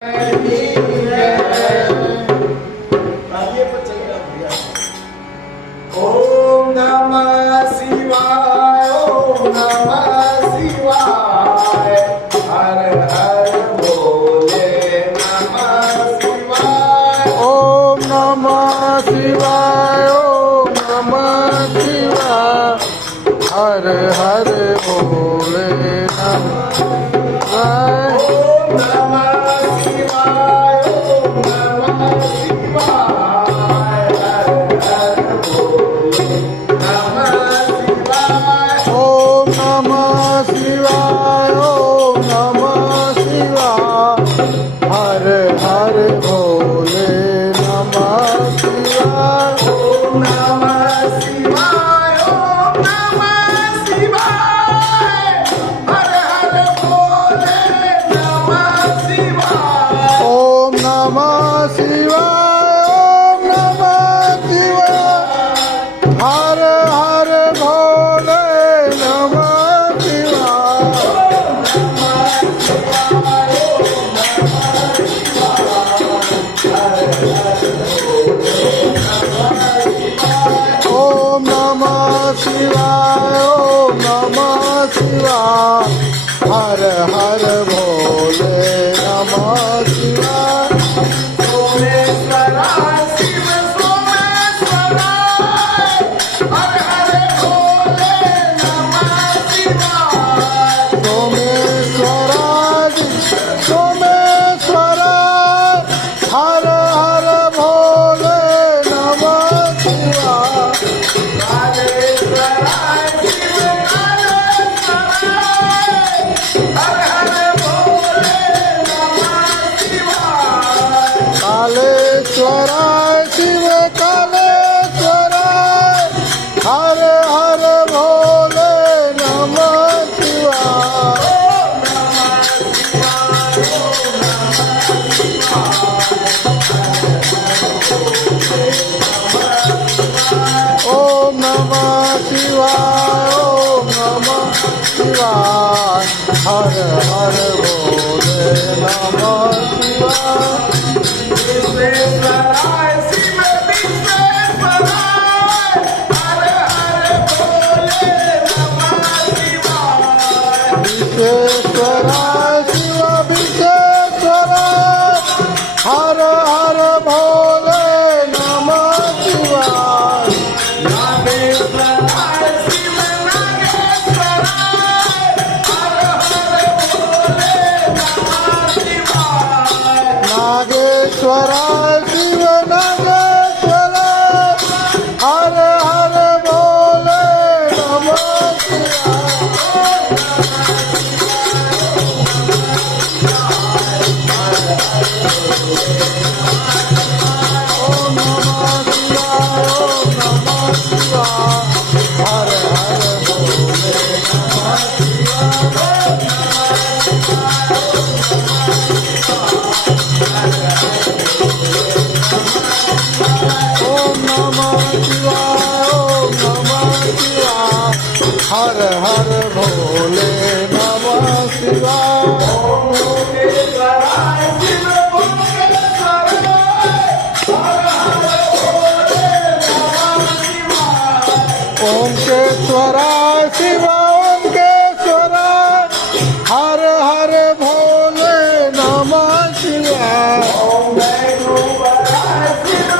ओम नमः शिवाय, ओम नमः शिवाय, हर हर भोले नमः शिवाय। ओम नमः शिवाय, ओम नमः शिवाय, हर हर भोले नमः शिवाय। ओम नमः शिवाय, ओम नमः शिवाय, हर हर भोले नमः शिवाय। ओम नमः शिवाय, ओम नमः शिवाय, हर हर भोले नमः शिवाय। ओम नमः शिवाय, ओम नमः शिवाय, हर हर भोले नमः शिवाय। ओम नमः शिवाय, ओम नमः शिवाय, हर हर भोले नमः शिवाय। ओम नमः शिवाय, ओम नमः शिवाय, हर हर भोले नमः शिवाय। सोमेश्वरा शिव सोमेश्वरा, हर हर भोले नमः शिवाय। सोमेश्वरा सोमेश्वरा, हर हर भोले नमः शिवाय। कालेश्वरा शिव कालेश्वरा, हर हर भोले नमः शिवाय। कालेश्वरा शिव कालेश्वरा, हर हर भोले नमः शिवाय। ओम नमः शिवाय, ओम नमः शिवाय, हर हर भोले नमः शिवाय। विश्वेश्वरा शिव विश्वेश्वरा, हर हर भोले नमः शिवाय। विश्वेश्वरा शिव विश्वेश्वरा, हर हर भोले नमः शिवाय। नागेश्वरा शिव नागेश्वरा, हर हर भोले नमः शिवाय। नागेश्वरा शिव नागेश्वरा, हर हर भोले नमः शिवाय। ओम नमः शिवाय, ओम नमः शिवाय, हर हर भोले नमः शिवाय। ओम नमः शिवाय, ओम नमः शिवाय, हर हर भोले नमः शिवाय। ओंकेश्वरा शिव ओंकेश्वरा, हर हर भोले नमः शिवाय। ओंकेश्वरा शिव ओंकेश्वरा, हर हर भोले नमः शिवाय। ओम वैष्णवरा शिव